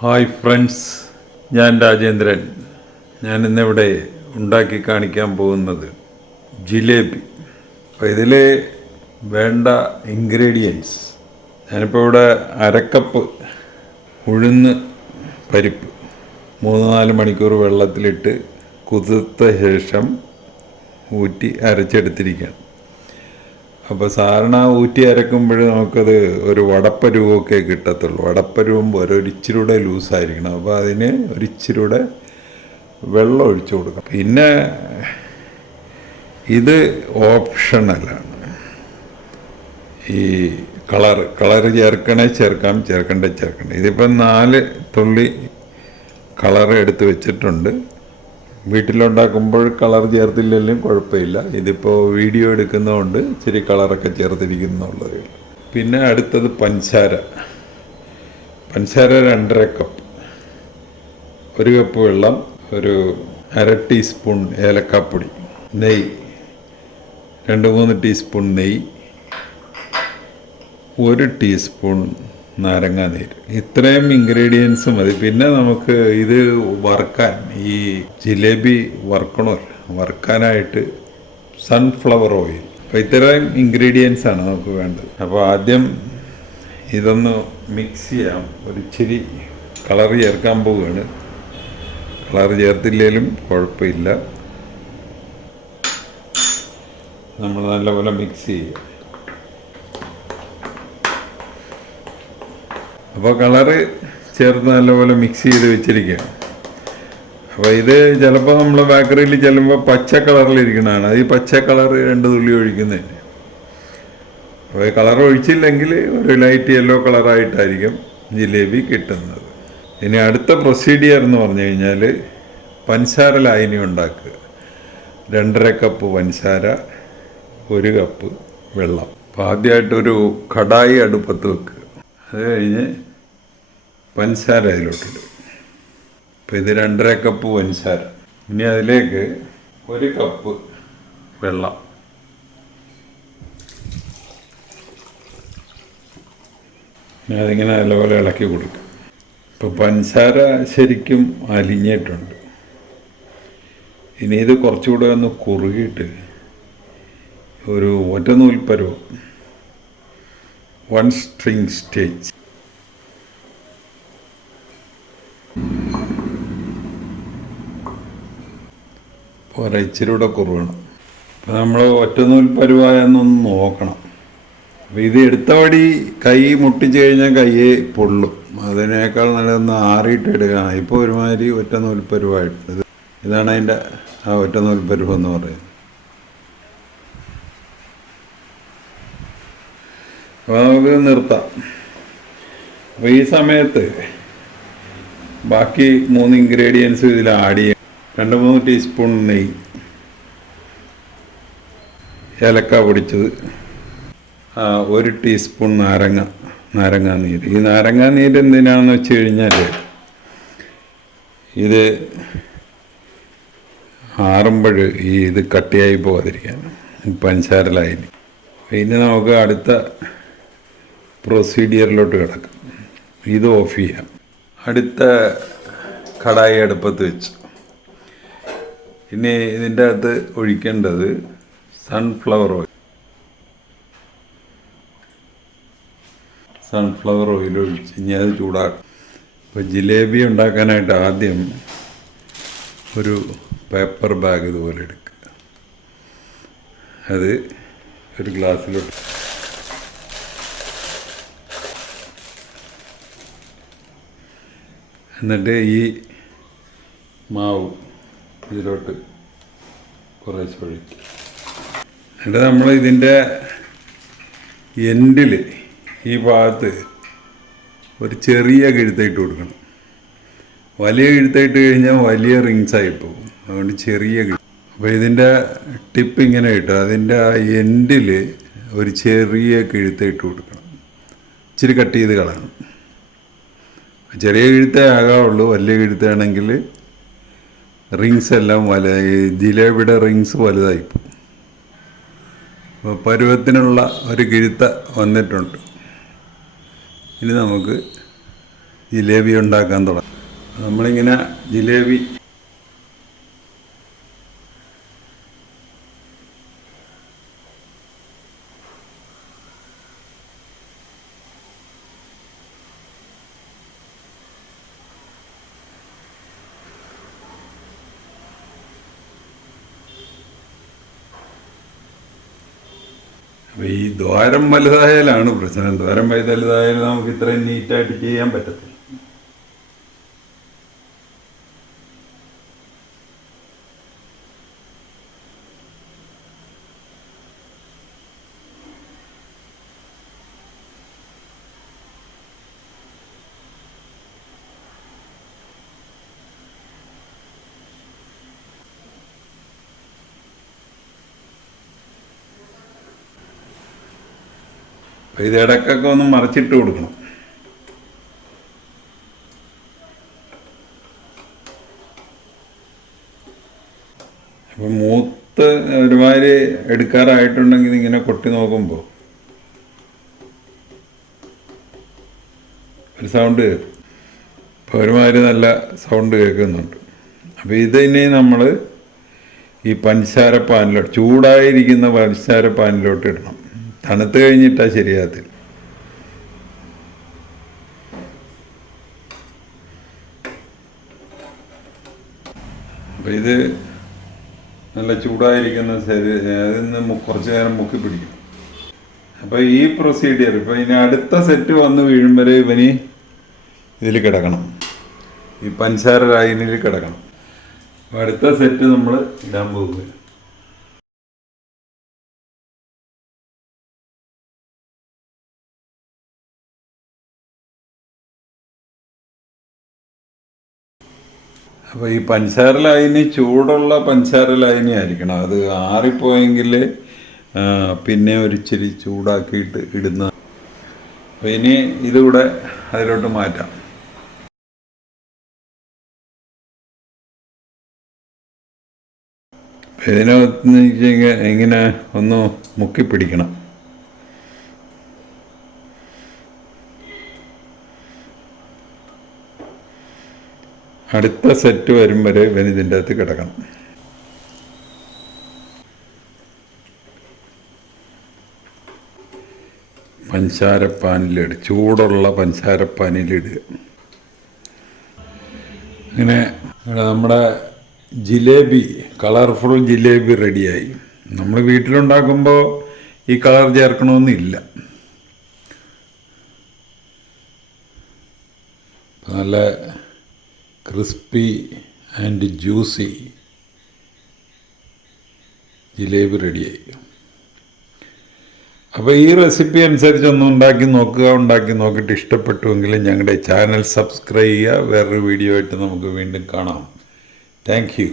Hi friends, ഞാൻ രാജേന്ദ്രൻ. ഞാൻ ഇന്നിവിടെ ഉണ്ടാക്കി കാണിക്കാൻ പോകുന്നത് ജിലേബി. അപ്പോൾ ഇതിൽ വേണ്ട ഇൻഗ്രീഡിയൻസ്, ഞാനിപ്പോൾ ഇവിടെ അരക്കപ്പ് ഉഴുന്ന് പരിപ്പ് 3-4 മണിക്കൂർ വെള്ളത്തിലിട്ട് കുതിർത്ത ശേഷം ഊറ്റി അരച്ചെടുത്തിരിക്കുകയാണ്. അപ്പോൾ സാധാരണ ഊറ്റി അരക്കുമ്പോൾ നമുക്കത് ഒരു വടപ്പരുവൊക്കെ കിട്ടത്തുള്ളൂ. വടപ്പരുവും ഒരിച്ചിരൂടെ ലൂസായിരിക്കണം. അപ്പോൾ അതിന് ഒരിച്ചിരൂടെ വെള്ളം ഒഴിച്ചു കൊടുക്കണം. പിന്നെ ഇത് ഓപ്ഷണലാണ്. ഈ കളറ് ചേർക്കാം, ചേർക്കണ്ട. ഇതിപ്പം 4 തുള്ളി കളർ എടുത്ത് വെച്ചിട്ടുണ്ട്. വീട്ടിലുണ്ടാക്കുമ്പോൾ കളർ ചേർത്തില്ലെങ്കിലും കുഴപ്പമില്ല. ഇതിപ്പോൾ വീഡിയോ എടുക്കുന്നതുകൊണ്ട് ഇച്ചിരി കളറൊക്കെ ചേർത്തിരിക്കുന്നുള്ളത്. പിന്നെ അടുത്തത് പഞ്ചസാര 2.5 കപ്പ്, 1 കപ്പ് വെള്ളം, ഒരു 1/2 ടീസ്പൂൺ ഏലക്കാപ്പൊടി, നെയ്യ് 2-3 ടീസ്പൂൺ നെയ്യ്, 1 ടീസ്പൂൺ നാരങ്ങാനീര്. ഇത്രയും ഇൻഗ്രീഡിയൻസ് മതി. പിന്നെ നമുക്ക് ഇത് വറുക്കാൻ, ഈ ജിലേബി വറുക്കാനായിട്ട് സൺഫ്ലവർ ഓയിൽ. അപ്പോൾ ഇത്രയും ഇൻഗ്രീഡിയൻസാണ് നമുക്ക് വേണ്ടത്. അപ്പോൾ ആദ്യം ഇതൊന്ന് മിക്സ് ചെയ്യാം. ഒരിച്ചിരി കളർ ചേർക്കാൻ പോവുകയാണ്. കളർ ചേർത്തില്ലെങ്കിലും കുഴപ്പമില്ല. നമ്മൾ നല്ലപോലെ മിക്സ് ചെയ്യുക. അപ്പോൾ കളറ് ചേർത്ത് നല്ലപോലെ മിക്സ് ചെയ്ത് വെച്ചിരിക്കുകയാണ്. അപ്പോൾ ഇത് ചിലപ്പോൾ നമ്മൾ ബേക്കറിയിൽ ചെല്ലുമ്പോൾ പച്ച കളറിലിരിക്കണതാണ്. അത് ഈ പച്ച കളർ 2 തുള്ളി ഒഴിക്കുന്നതന്നെ. അപ്പോൾ ഈ കളർ ഒഴിച്ചില്ലെങ്കിൽ ഒരു ലൈറ്റ് യെല്ലോ കളറായിട്ടായിരിക്കും ജിലേബി കിട്ടുന്നത്. ഇനി അടുത്ത പ്രൊസീഡിയർ എന്ന് പറഞ്ഞു കഴിഞ്ഞാൽ പഞ്ചസാര ലായനി ഉണ്ടാക്കുക. 2.5 കപ്പ് പഞ്ചസാര, 1 കപ്പ് വെള്ളം. അപ്പോൾ ആദ്യമായിട്ടൊരു കടായി അടുപ്പത്ത് വെക്കുക. അത് കഴിഞ്ഞ് പഞ്ചസാര അതിലോട്ടിടും. അപ്പോൾ ഇത് 2.5 കപ്പ് പഞ്ചസാര. ഇനി അതിലേക്ക് 1 കപ്പ് വെള്ളം. ഇനി അതിങ്ങനെ നല്ലപോലെ ഇളക്കി കൊടുക്കും. ഇപ്പോൾ പഞ്ചസാര ശരിക്കും അലിഞ്ഞിട്ടുണ്ട്. ഇനി ഇത് കുറച്ചുകൂടെ ഒന്ന് കുറുകിയിട്ട് ഒരു ഒറ്റനൂൽ പരുവം, 1 സ്ട്രിങ് സ്റ്റേജ്. ഇച്ചിരൂടെ കുറവണം. അപ്പോൾ നമ്മൾ ഒറ്റനൂൽ പരുവായെന്നൊന്ന് നോക്കണം. അപ്പോൾ ഇത് എടുത്ത വടി കൈ മുട്ടിച്ച് കഴിഞ്ഞാൽ കയ്യെ പൊള്ളും. അതിനേക്കാൾ നല്ലതൊന്ന് ആറിയിട്ട് എടുക്കണം. ഇപ്പോൾ ഒരുമാതിരി ഒറ്റനൂൽ പരുവായിട്ടുണ്ട്. ഇതാണ് അതിൻ്റെ ആ ഒറ്റനൂൽ പരുവെന്ന് പറയുന്നത്. അപ്പോൾ നമുക്ക് നിർത്താം. അപ്പോൾ ഈ സമയത്ത് ബാക്കി 3 ഇൻഗ്രീഡിയൻസ് ഇതിൽ ആഡ് ചെയ്യാം. 2-3 ടീസ്പൂൺ നെയ്യ്, ഏലക്ക പൊടിച്ചത്, 1 ടീസ്പൂൺ നാരങ്ങാനീര്. ഈ നാരങ്ങാനീര് എന്തിനാണെന്ന് വെച്ച് കഴിഞ്ഞാൽ ഇത് ആറുമ്പോൾ ഇത് കട്ടിയായി പോകാതിരിക്കാൻ, പഞ്ചസാര ലായനി. ഇനി നമുക്ക് അടുത്ത പ്രൊസീഡിയറിലോട്ട് കിടക്കാം. ഇത് ഓഫ് ചെയ്യാം. അടുത്ത കടായി അടുപ്പത്ത് വെച്ച് ഇനി ഇതിൻ്റെ അകത്ത് ഒഴിക്കേണ്ടത് സൺഫ്ലവർ ഓയിൽ ഒഴിച്ച് ഇനി അത് ചൂടാക്കും. ഇപ്പോൾ ജിലേബി ഉണ്ടാക്കാനായിട്ട് ആദ്യം ഒരു പേപ്പർ ബാഗ് ഇതുപോലെ എടുക്കുക. അത് ഒരു ഗ്ലാസ്സിലോട്ട്, എന്നിട്ട് ഈ മാവ് ഇതിലോട്ട് കുറേശ്ശെ ഒഴിക്കും. എന്നിട്ട് നമ്മൾ ഇതിൻ്റെ എൻഡിൽ ഈ ഭാഗത്ത് ഒരു ചെറിയ കിഴുത്തയിട്ട് കൊടുക്കണം. വലിയ കിഴുത്തയിട്ട് കഴിഞ്ഞാൽ വലിയ റിങ്സായി പോകും. അതുകൊണ്ട് ചെറിയ അപ്പോൾ ഇതിൻ്റെ ടിപ്പ് ഇങ്ങനെ ഇട്ട് അതിൻ്റെ ആ എൻഡിൽ ഒരു ചെറിയ കിഴുത്തയിട്ട് കൊടുക്കണം. ഇച്ചിരി കട്ട് ചെയ്ത് കളയണം. ചെറിയ കിഴുത്തേ ആകാവുള്ളൂ. വലിയ കിഴുത്താണെങ്കിൽ റിങ്സ് എല്ലാം ജിലേബിയുടെ റിങ്സ് വലുതായിപ്പോവും. അപ്പോൾ പരുവത്തിനുള്ള ഒരു കിഴുത്ത വന്നിട്ടുണ്ട്. ഇനി നമുക്ക് ജിലേബി ഉണ്ടാക്കാൻ തുടങ്ങി. നമ്മളിങ്ങനെ ജിലേബി അപ്പോൾ ഈ ദ്വാരം വലുതായാലാണ് പ്രശ്നം. ദ്വാരം വലുതായാലും നമുക്ക് ഇത്രയും നീറ്റായിട്ട് ചെയ്യാൻ പറ്റത്തില്ല. അപ്പോൾ ഇത് ഇടയ്ക്കൊക്കെ ഒന്ന് മറിച്ചിട്ട് കൊടുക്കണം. അപ്പം മൂത്ത് ഒരുമാതിരി എടുക്കാറായിട്ടുണ്ടെങ്കിൽ ഇങ്ങനെ കൊട്ടി നോക്കുമ്പോൾ ഒരു സൗണ്ട് കേൾക്കും. ഇപ്പോൾ ഒരുമാതിരി നല്ല സൗണ്ട് കേൾക്കുന്നുണ്ട്. അപ്പോൾ ഇതിനെ നമ്മൾ ഈ പഞ്ചസാര പാനിലോട്ട്, ചൂടായിരിക്കുന്ന പഞ്ചസാര പാനിലോട്ട് ഇടണം. തണുത്ത് കഴിഞ്ഞിട്ടാൽ ശരിയാകത്തില്ല. അപ്പം ഇത് നല്ല ചൂടായിരിക്കുന്ന അതിൽ നിന്ന് കുറച്ച് നേരം മുക്കി പിടിക്കും. അപ്പോൾ ഈ പ്രൊസീഡിയർ ഇപ്പോൾ ഇനി അടുത്ത സെറ്റ് വന്ന് വീഴുമ്പോൾ ഇവന് ഇതിൽ കിടക്കണം, ഈ പഞ്ചസാര ലൈനിൽ കിടക്കണം. അപ്പോൾ അടുത്ത സെറ്റ് നമ്മൾ ഇടാൻ പോകുക. അപ്പോൾ ഈ പഞ്ചസാര ലൈനി ചൂടുള്ള പഞ്ചസാര ലൈനി ആയിരിക്കണം. അത് ആറിപ്പോയെങ്കിൽ പിന്നെ ഒരിച്ചിരി ചൂടാക്കിയിട്ട് ഇടുന്ന. അപ്പോൾ ഇനി ഇതുകൂടെ അതിലോട്ട് മാറ്റാം. ഇതിനകത്ത് ഇങ്ങനെ ഒന്ന് മുക്കി പിടിക്കണം. അടുത്ത സെറ്റ് വരും വരെ ഇവൻ ഇതിൻ്റെ അകത്ത് കിടക്കണം. പഞ്ചസാരപ്പാനിലിടുക, ചൂടുള്ള പഞ്ചസാരപ്പാനിലിടുക. അങ്ങനെ നമ്മുടെ ജിലേബി, കളർഫുൾ ജിലേബി റെഡിയായി. നമ്മൾ വീട്ടിലുണ്ടാക്കുമ്പോൾ ഈ കളർ ചേർക്കണമെന്നില്ല. നല്ല ക്രിസ്പി ആൻഡ് ജ്യൂസി ജിലേബി റെഡിയായി. അപ്പോൾ ഈ റെസിപ്പി അനുസരിച്ചൊന്ന് ഉണ്ടാക്കി നോക്കുക. ഉണ്ടാക്കി നോക്കിയിട്ട് ഇഷ്ടപ്പെട്ടുവെങ്കിൽ ഞങ്ങളുടെ ചാനൽ സബ്സ്ക്രൈബ് ചെയ്യുക. വേറൊരു വീഡിയോ ആയിട്ട് നമുക്ക് വീണ്ടും കാണാം. Thank you.